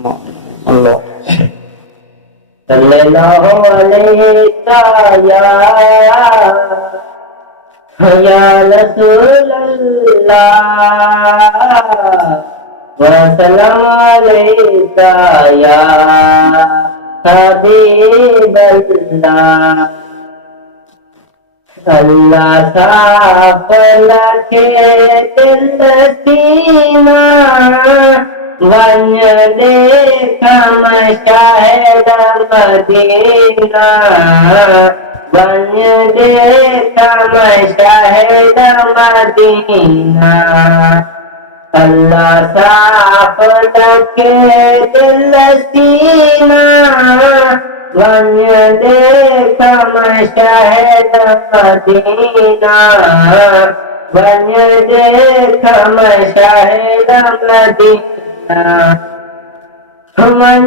Allah. Sallallahu alaihi ya Rasulullah wa salam alaika ya Habiballah. अल्लाह साफ लखे दिल सीना वन देखा मशाहिद मदीना वन देखा मशाहिद मदीना अल्लाह साफ लखे दिल सीना वन देखा मशाहिद मदीना वन देखा मशाहिद मदीना मन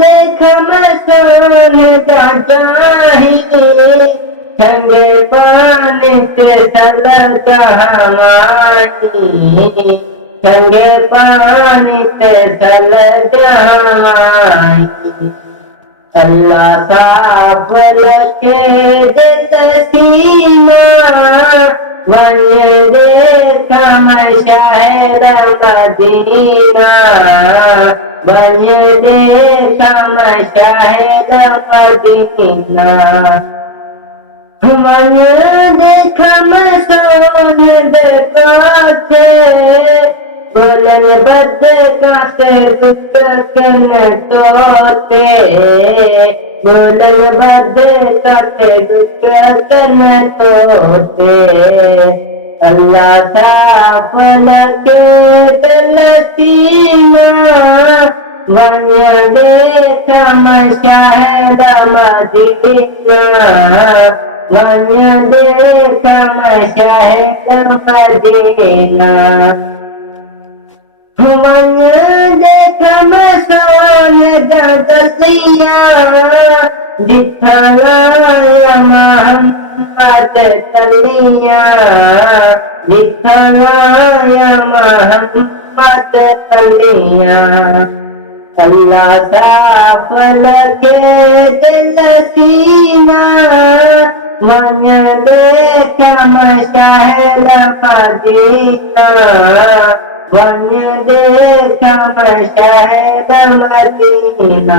देखा मशाहिद चाहिए ठंडे पानी से सलगा हमारी ठंडे पानी से सलगा हमारी अल्लाह साफ लखे दिल सीना वन देखा मशाहिद मदीना वन देखा मशाहिद मदीना मन देखा मशाहिद कासे बोलन बद कासे दुकन तोते बोलन बद कासे दुकन तोते अल्लाह साफ लखे दिल सीना वन देखा मशाहिद मदीना वन देखा मशाहिद मदीना मन देखा मशाहिद दलिया दिखलाया मोहम्मद तलिया दिखलाया मोहम्मद तलिया अल्लाह साफ लखे दिल सीना मन देखा मशाहिद मदीना वन देखा मशाहिद मदीना